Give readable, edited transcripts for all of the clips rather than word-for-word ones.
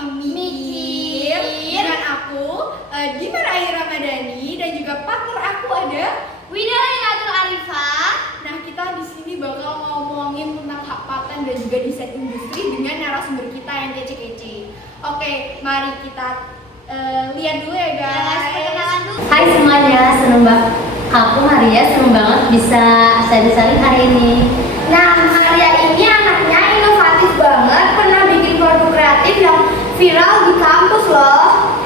Kopi Mikir dengan aku Dinar Ayu Ramadhani dan juga partner aku ada Widayah Arifah. Nah, kita di sini bakal ngomongin tentang hak paten dan juga desain industri dengan narasumber kita yang kece-kece. Oke, mari kita lihat dulu ya guys. Perkenalan dulu. Hai semuanya, seneng banget. Aku Maria, seneng banget bisa sharing hari ini. Nah, Maria ini anaknya inovatif banget, pernah bikin produk kreatif yang viral di kampus loh.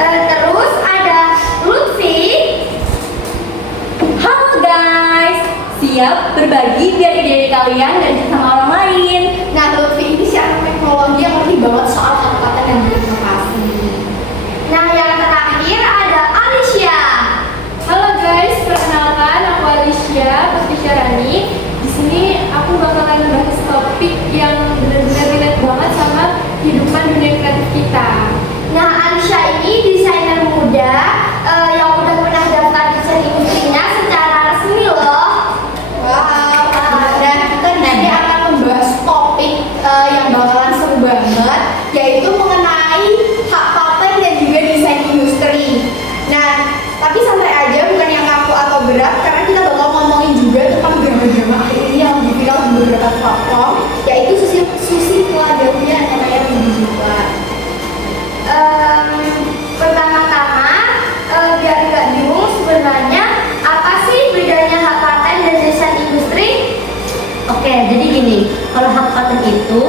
Terus ada Lutfi. Halo guys, siap berbagi biar ide kalian dan sama orang lain. Nah, Lutfi ini si anak teknologi yang ngerti banget soal hak paten dan juga inovasi. Nah, yang terakhir ada Alicia. Halo guys, perkenalkan aku Alicia Rani. Di sini aku bakalan bahas topik yang benar-benar relate banget sama kehidupan dunia kreatif kita. Nah, Alicia ini desainer muda yang udah pernah daftar desain industrinya secara resmi loh. Wow. Dan kita di sini akan membahas topik yang bakalan seru banget, yaitu mengenai hak paten dan juga desain industri. Nah, tapi santai aja, bukan yang kaku atau berat, karena kita bakal ngomongin juga tentang drama-drama akhir ini yang lebih viral di beberapa platform, yaitu Susi Philadelphia yang namanya lebih juga. Pertama-tama, biar nggak bingung sebenarnya apa sih bedanya hak paten dan desain industri? Oke, jadi gini, kalau hak paten itu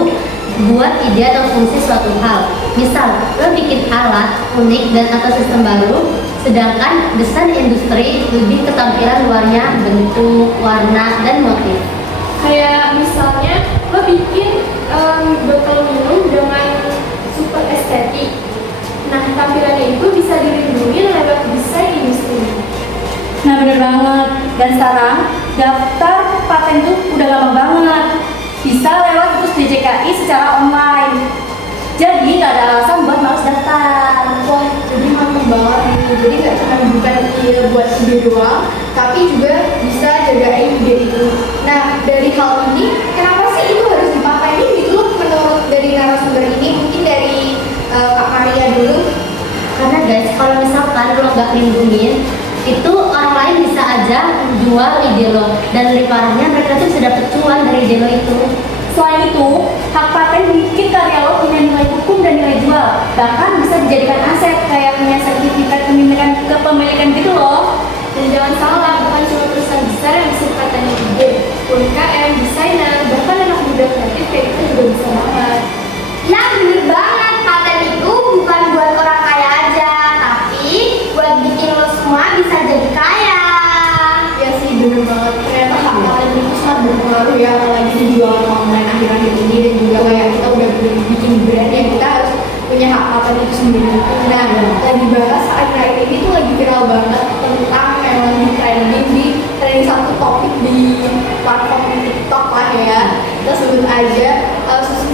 buat ide atau fungsi suatu hal. Misal, lo bikin alat unik dan atau sistem baru, sedangkan desain industri lebih ke tampilan luarnya, bentuk, warna, dan motif. Kayak misalnya lo bikin botol minum dengan super estetik. Nah, tampilannya itu bisa dilindungi lewat desain industri. Nah bener banget, dan sekarang daftar paten tuh udah gampang banget. Bisa lewat situs DJKI secara online. Jadi gak ada alasan buat males daftar. Wah, jadi mantep banget ini. Jadi nggak cuma bukan ide buat ide doang, tapi juga bisa jagain ide itu. Nah, dari hal ini, kenapa sih itu harus dipatenin gitu loh menurut dari narasumber ini? Mungkin dari Kak Maria dulu. Karena guys, kalau misalkan lo gak lindungin, itu orang lain bisa aja jual ide lo. Dan lebih parahnya, mereka tuh bisa dapet cuan dari ide lo itu. Selain itu, hak paten bikin karya lo punya nilai hukum dan nilai jual. Bahkan bisa dijadikan aset kayak punya sertifikat kepemilikan gitu loh. Dan jangan salah, bukan cuma perusahaan besar yang bisa dipatenin ide. UMKM, desainer, bahkan anak muda kreatif kayak kita juga bisa banget. Ya bener banget, paten itu bukan buat orang kaya aja, tapi buat bikin lo semua bisa jadi kaya. Ya sih, bener banget. Ternyata hak paten itu sangat berpengaruh ya, apalagi di jualan online akhir-akhir ini, dan juga kayak kita udah bikin brand yang kita harus punya hak paten itu sendiri. Nah, lagi bahas akhir-akhir ini tuh lagi viral banget tentang memang di trending satu topik di platform TikTok lah ya. Kita sebut aja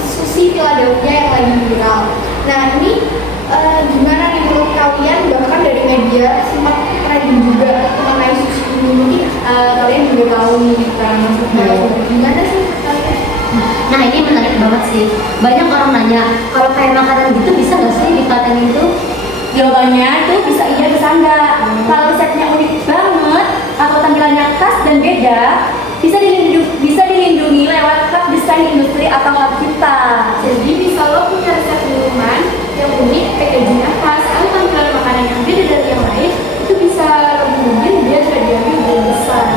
Susi Philadelphia yang lagi viral. Nah, ini gimana nih menurut kalian? Bahkan dari media sempat trending juga mengenai sushi ini. Mungkin kalian juga tahu nih maksudnya gimana sih kalian? Nah ini menarik banget sih. Banyak orang nanya, kalau kayak makanan gitu bisa gak sih dipatenin tuh? Jawabannya itu bisa iya bisa enggak. Kalau resepnya unik banget atau tampilannya khas dan beda, bisa dilindungi lewat hak desain industri atau hak cipta. Jadi bisa lo punya resep minuman yang unik, packagingnya khas, atau tampilan makanan yang beda dari yang lain, itu bisa lo lindungin biar gak diambil brand besar.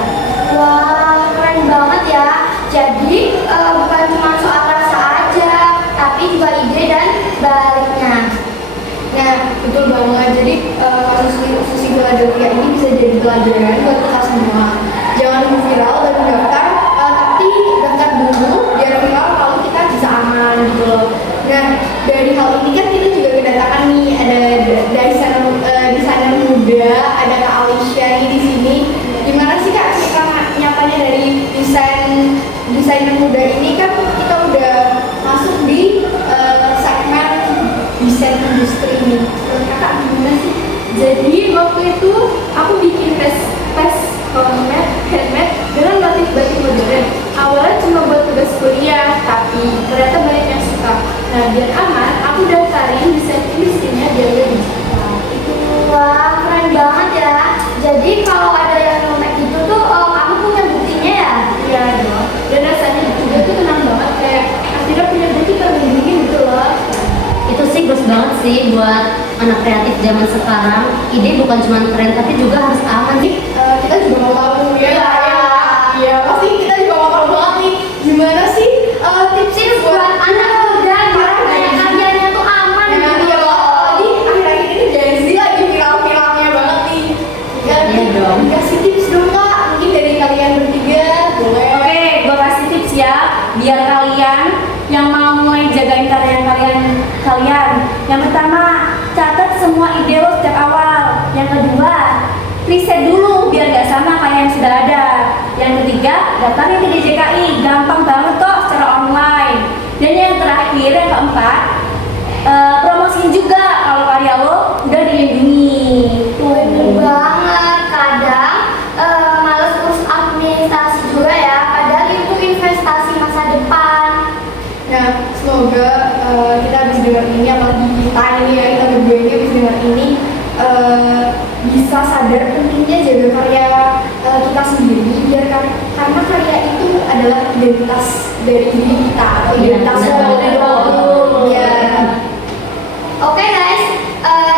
Wah, keren banget ya. Jadi bukan cuma soal rasa aja, tapi juga ide dan baliknya. Nah, betul banget. Jadi Susi Philadelphia ini bisa jadi pelajaran buat kita semua. Jangan nunggu viral baru daftar, tapi daftar dulu biar viral kalau kita bisa aman gitu loh. Nah, dari hal ini kan kita juga kedatangan nih ada desainer muda, ada Kak Alicia nih di sini. Gimana sih Kak cerita nyatanya dari desainer muda ini? Kan kita udah masuk di segmen desain industri ini. Menurut Kakak gimana sih? Jadi waktu itu aku bikin tes handmade dengan motif batik modern. Awalnya cuma buat tugas kuliah, tapi ternyata banyak yang suka. Nah, biar aman, aku daftarin desain industrinya biar lebih digital. Wah, keren banget ya. Jadi kalau ada yang nyontek gitu tuh, kamu punya buktinya ya? Iya dong. Dan rasanya juga tuh tenang banget kayak akhirnya punya bukti terlindungi gitu loh. Itu sih bagus banget sih buat anak kreatif zaman sekarang. Ide bukan cuma keren tapi juga harus aman sih. Kita juga mau tahu ya. Iya, pasti kita juga mau tahu banget nih gimana sih tips-tips buat anak muda biar karyanya tuh aman Nah, gitu. iya lagi akhir-akhir ini Gen Z lagi viral-viralnya banget nih. Iya dong. Kasih tips dong Kak, mungkin dari kalian bertiga boleh. Oke, gue kasih tips ya, biar kalian yang mau mulai jagain karya-karya kalian. Yang pertama, catat semua ide lo sejak awal. Yang kedua, riset dulu biar gak sama kayak yang sudah ada. Yang ketiga, daftarin ke DJKI, gampang banget kok secara online. Dan yang terakhir, yang keempat, promosiin juga kalau karya lo udah dilindungi. Bener banget, kadang males urus administrasi juga ya, padahal itu investasi masa depan. Nah, semoga kita habis dengar ini, apalagi kita ini ya, kita berdua ini habis dengar ini bisa sadar pentingnya jaga karya kita sendiri, biar karena karya itu adalah identitas dari diri kita atau Iya, identitas benar dari banget. ya. Oke guys,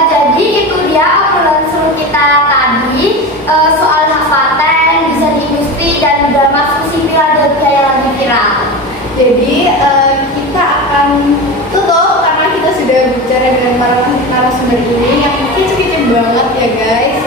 jadi itu dia obrolan seru kita tadi soal hak paten, desain industri, dan drama sipil dan gaya lagi viral. Jadi kita akan tutup karena kita sudah bicara dengan para narasumber ini yang kece-kece banget ya guys.